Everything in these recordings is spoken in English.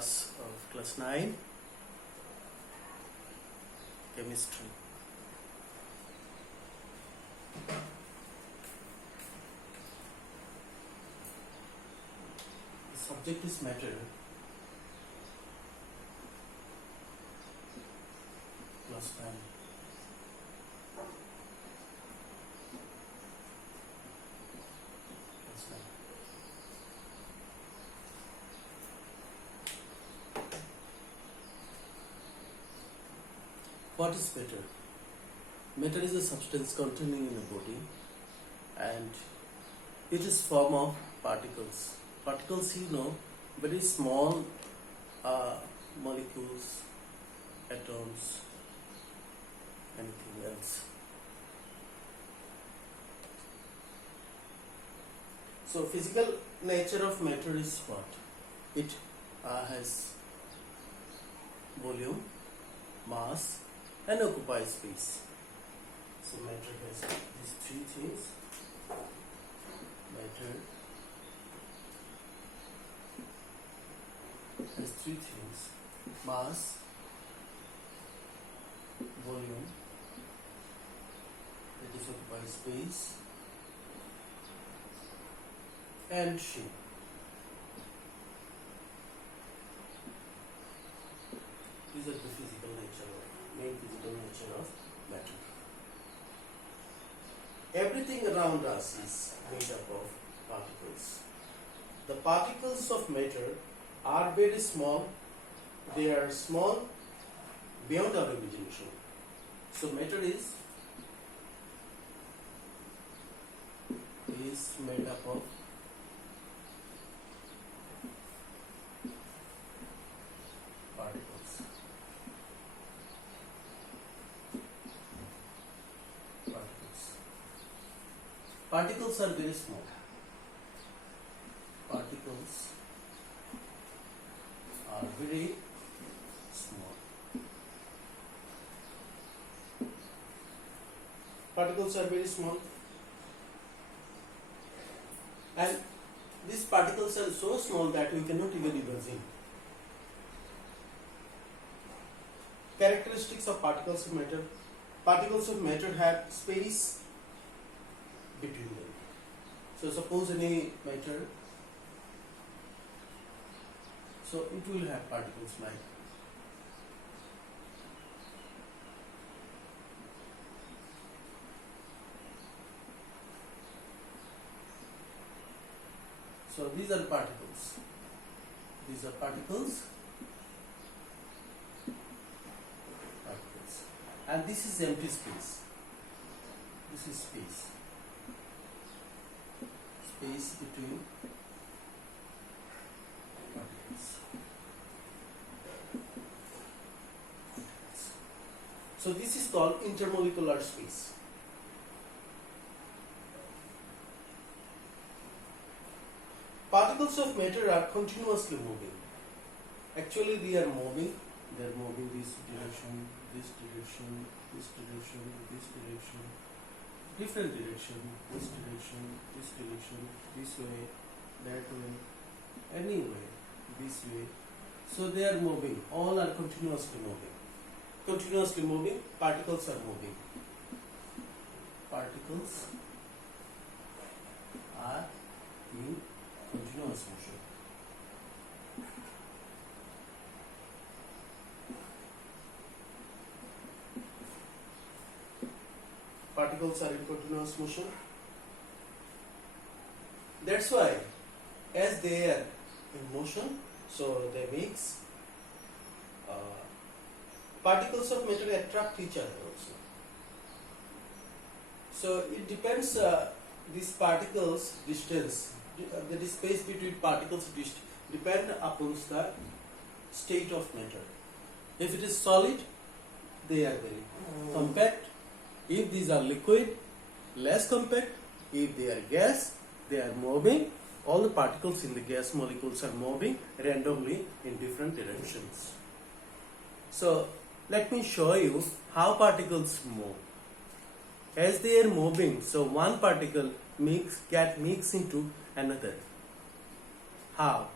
class of class 9 chemistry. The subject is matter. Class 9. Class 9. What is matter? Matter is a substance containing in a body, and it is form of particles. Particles, very small molecules, atoms, anything else. So physical nature of matter is what? It has volume, mass, and occupies space. So matter has these three things. Matter has three things: mass, volume, that is occupies space, and shape. These are the main physical nature of matter. Everything around us is made up of particles. The particles of matter are very small. They are small beyond our imagination. So matter is made up of particles. Particles are very small. Particles are very small. Particles are very small. And these particles are so small that we cannot even imagine. Characteristics of particles of matter. Particles of matter have space between them. So suppose any matter, so it will have particles like so these are particles. These are particles. And this is empty space. This is space. Space between particles. So this is called intermolecular space. Particles of matter are continuously moving. Actually, they are moving. They are moving this direction, this direction, this direction, this direction, different direction, this direction, this way, that way, any way, this way. So they are moving. All are continuously moving. Continuously moving, particles are moving. Particles are in continuous motion. Particles are in continuous motion. That's why, as they are in motion, so they mix. Particles of matter attract each other also. So it depends. These particles distance, the space between particles depend upon the state of matter. If it is solid, they are very compact. If these are liquid, less compact. If they are gas, they are moving. All the particles in the gas molecules are moving randomly in different directions. So let me show you how particles move. As they are moving, so one particle get mixed into another. How?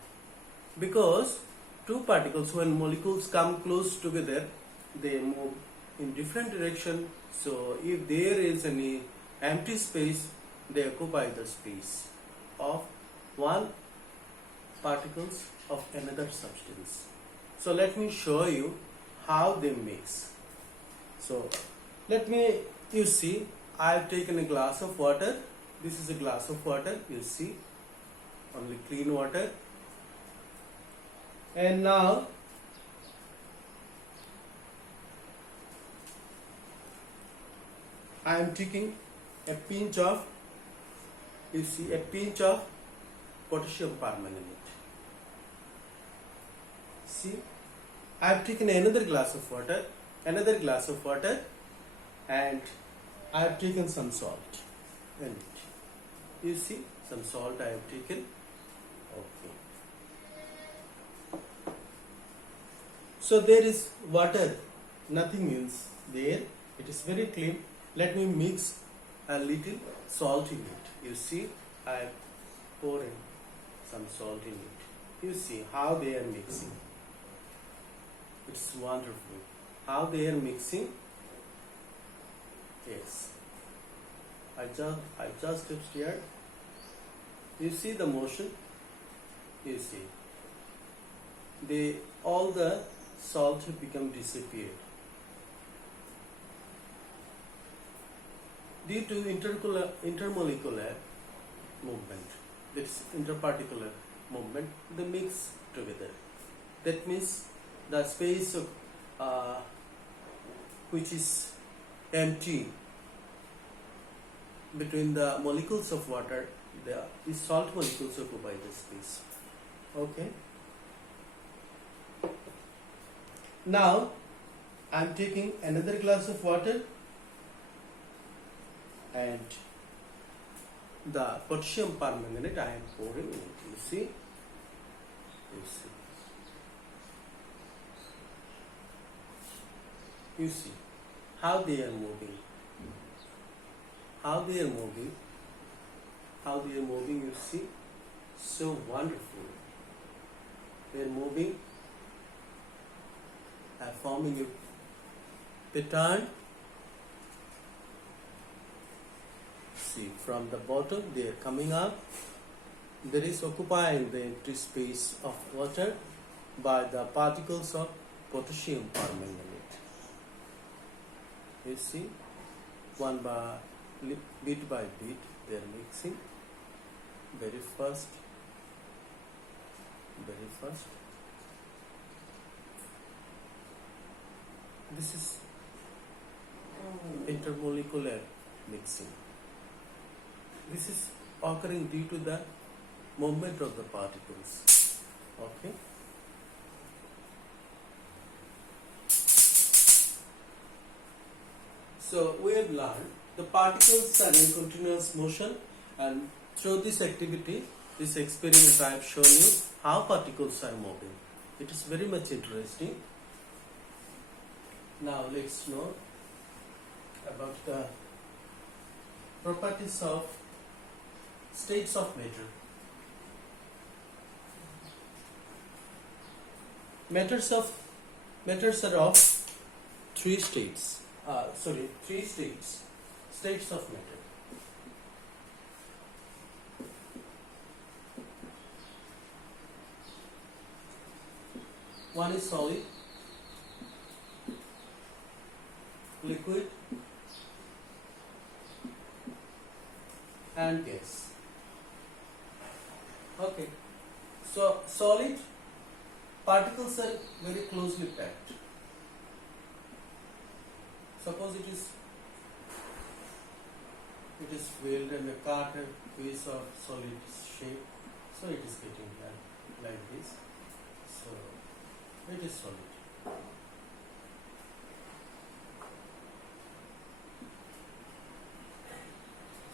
Because two particles, when molecules come close together, they move in different direction. So if there is any empty space, they occupy the space of one particles of another substance. So let me show you how they mix. So you see, I have taken a glass of water. This is a glass of water, you see, only clean water. And now I am taking a pinch of, you see, a pinch of potassium permanganate. See, I have taken another glass of water, and I have taken some salt in it. You see, some salt I have taken. Okay. So there is water, nothing is there. It is very clean. Let me mix a little salt in it. You see, I am pouring some salt in it. You see how they are mixing. It's wonderful. How they are mixing. Yes. I just stirred. You see the motion. You see. All the salt become disappeared. Due to intermolecular movement, this interparticular movement, they mix together. That means the space which is empty between the molecules of water, the salt molecules occupy the space. Okay. Now I am taking another glass of water, and the potassium permanganate I am pouring in it. You see, you see how they are moving. You see, so wonderful. They are moving, forming a pattern. See, from the bottom they are coming up. There is occupying the empty space of water by the particles of potassium permanganate. You see, bit by bit they are mixing. Very first. This is intermolecular mixing. This is occurring due to the movement of the particles. Okay. So we have learned the particles are in continuous motion, and through this activity, this experiment, I have shown you how particles are moving. It is very much interesting. Now let's know about the properties of states of matter. Matters are of three states. States of matter. One is solid, liquid, and gas. Okay. So solid particles are very closely packed. Suppose it is filled and a cut a piece of solid shape, so it is getting like this. So it is solid.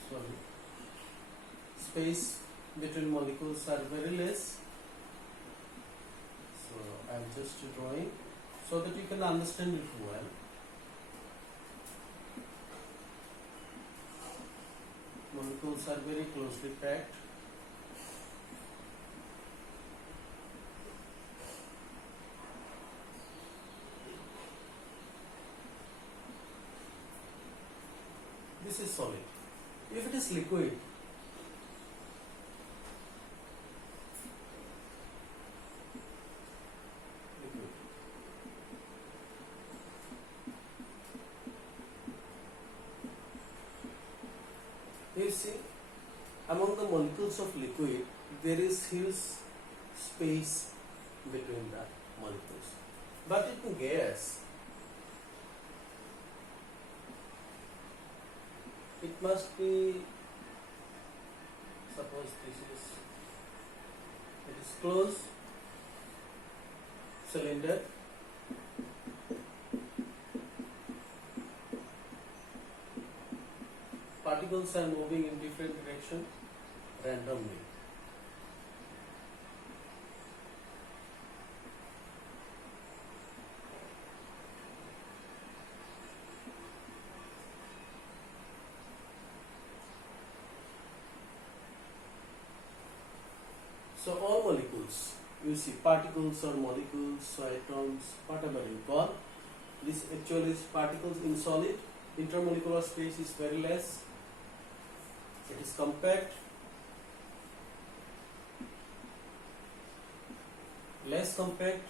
Solid. Space between molecules are very less. So I am just drawing so that you can understand it well. Molecules are very closely packed. this is solid. If it is liquid, you see, among the molecules of liquid, there is huge space between the molecules. But in gas, it must be, suppose it is closed cylinder, particles are moving in different direction randomly. So all molecules, you see particles or molecules, or atoms, whatever you call, this actually is particles in solid. Intermolecular space is very less. It is compact, less compact,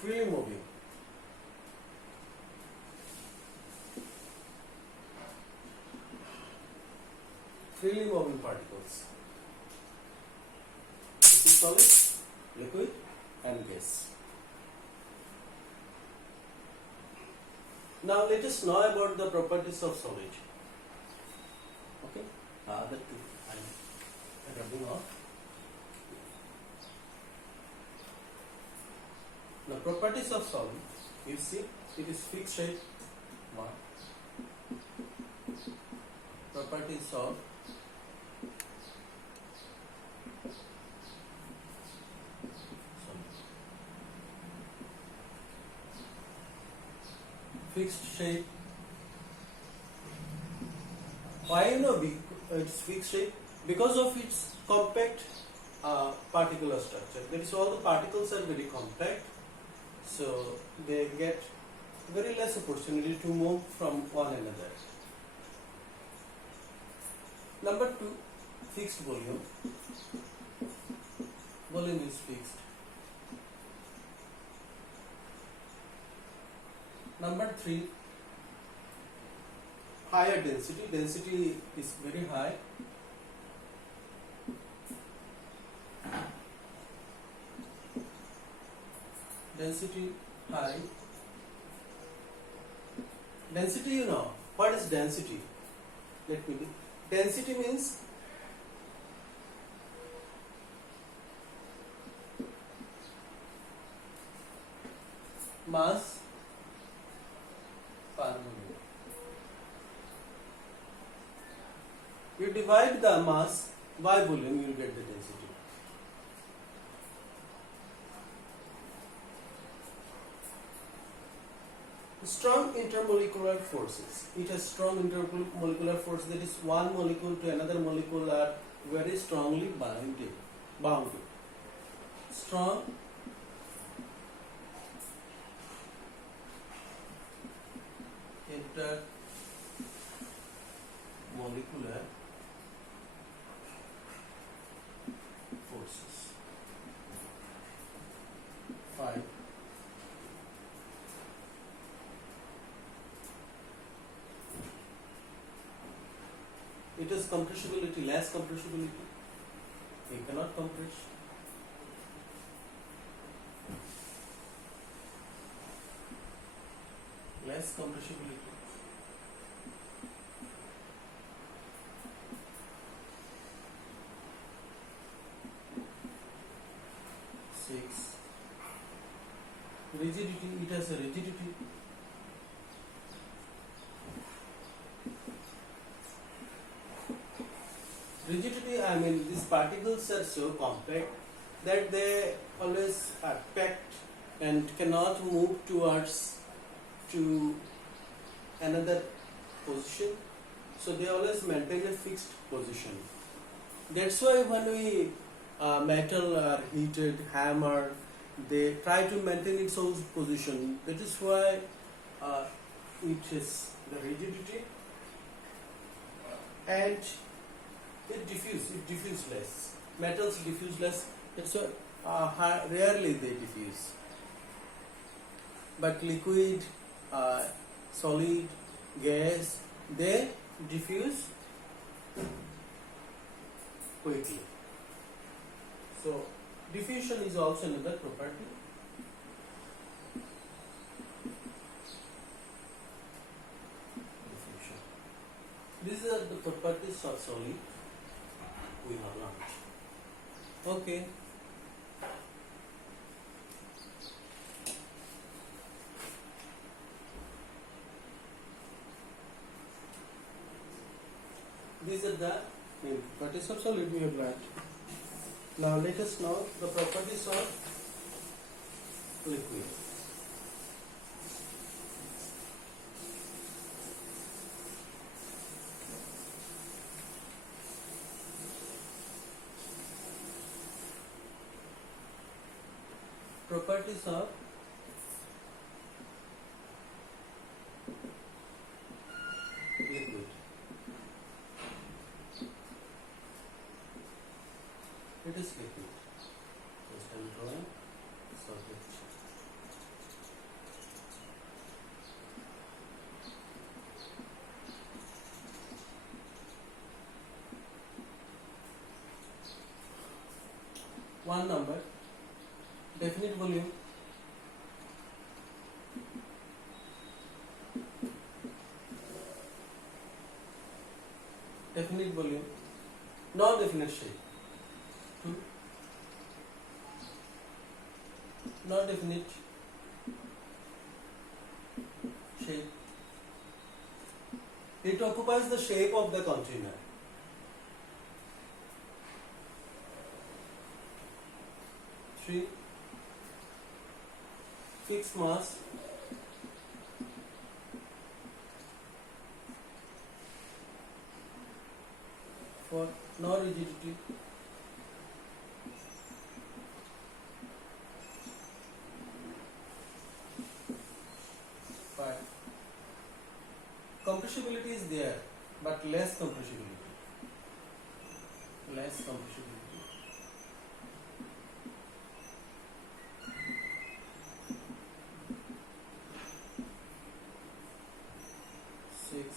freely moving. Freely moving particles. This is solid, liquid, and gas. Now let us know about the properties of solid. Okay, other two I am rubbing off. Now properties of solid, you see, it is fixed shape. One. Properties of fixed shape. Why it's fixed shape? Because of its compact particular structure. That is, all the particles are very compact, so they get very less opportunity to move from one another. Number two, fixed volume. Volume is fixed. Number three, higher density. Density is very high. Density high. Density, you know. What is density? Let me do. Density means mass per volume. You divide the mass by volume, you will get the density. Strong intermolecular forces. It has strong intermolecular force, that is, one molecule to another molecule are very strongly bound. Strong intermolecular forces. 5. It is compressibility, less compressibility. You cannot compress. Less compressibility. Six. Rigidity, it has a rigidity. Rigidity, I mean, these particles are so compact that they always are packed and cannot move to another position, so they always maintain a fixed position. That's why when we metal are heated, hammered, they try to maintain its own position. That is why it is the rigidity, and it diffuse less. Metals diffuse less. That's why rarely they diffuse. But liquid, solid, gas, they diffuse quickly. So diffusion is also another property. Diffusion. These are the properties of solid we have learned. Okay. These are the main properties of solid we have learned. Now let us know the properties of liquid. Properties of liquid. It is liquid. Just I am drawing solid. One number, definite volume, definite volume, non-definite shape. Not definite shape. It occupies the shape of the container. Three, fixed mass. Four, no rigidity. Compressibility is there, but less compressibility. Less compressibility. Six.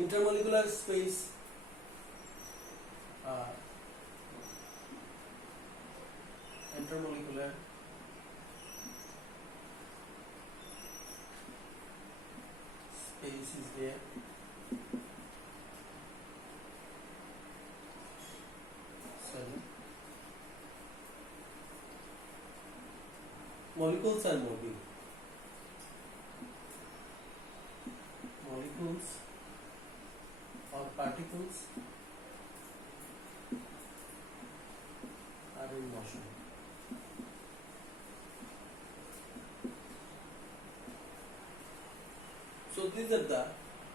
Intermolecular space. Intermolecular space is there. Seven. Molecules are moving. Molecules or particles are in motion. So these are the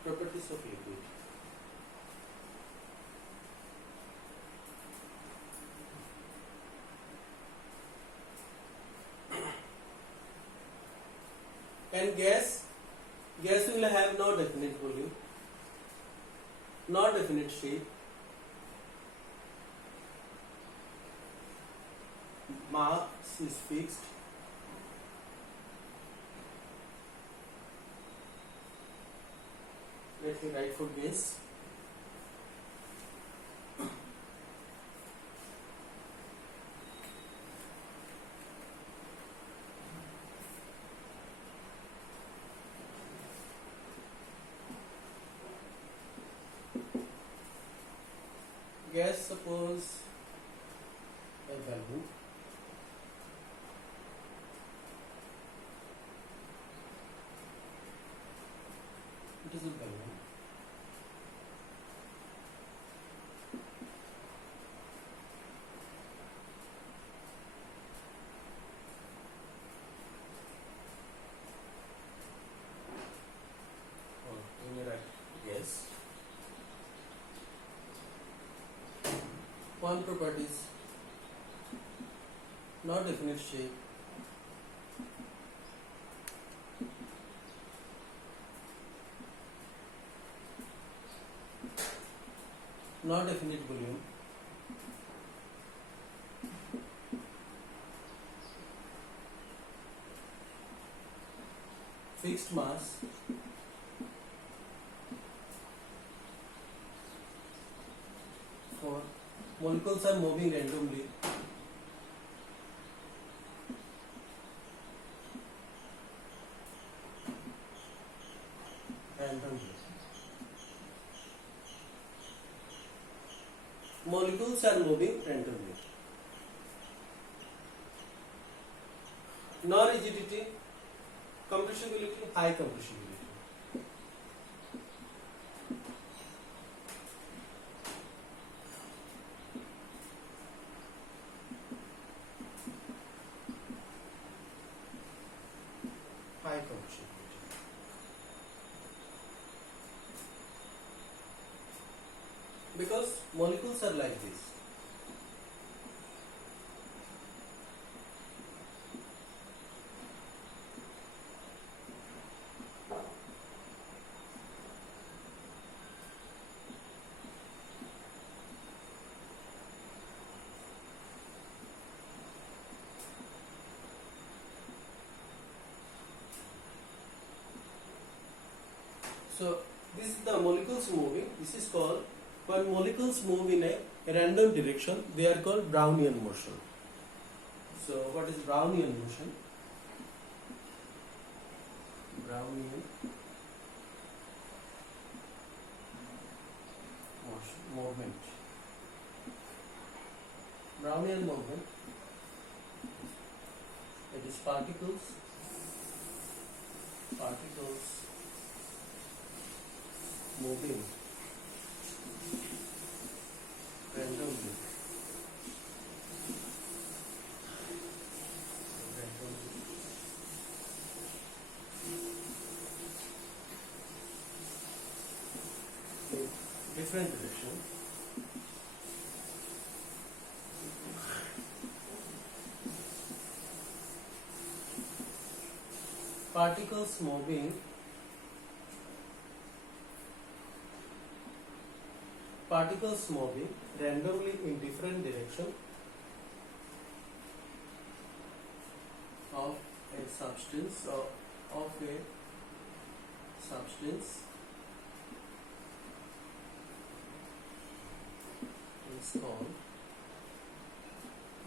properties of liquid. And gas will have no definite volume, no definite shape, mass is fixed. Let me write for gas. Gas, suppose a balloon. It is a balloon. Yes. One properties not definite shape, not definite volume, fixed mass, for molecules are moving randomly, molecules are moving randomly. Non-rigidity, compressibility, high compressibility. High compressibility. Because molecules are like this. So this is the molecules moving. This is called, when molecules move in a random direction, they are called Brownian motion. So what is Brownian motion? Brownian motion, movement. Brownian movement. It is particles moving randomly. In different direction. Particles moving randomly in different direction of a substance is called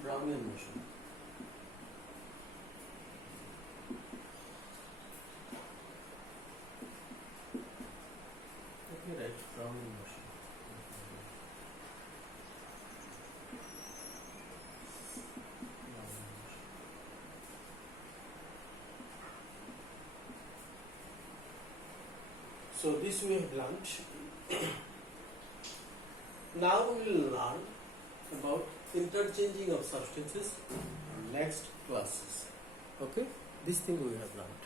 Brownian motion. Okay, right, Brownian motion. So this we have learnt. Now we will learn about interchanging of substances in next classes. Okay, this thing we have learnt.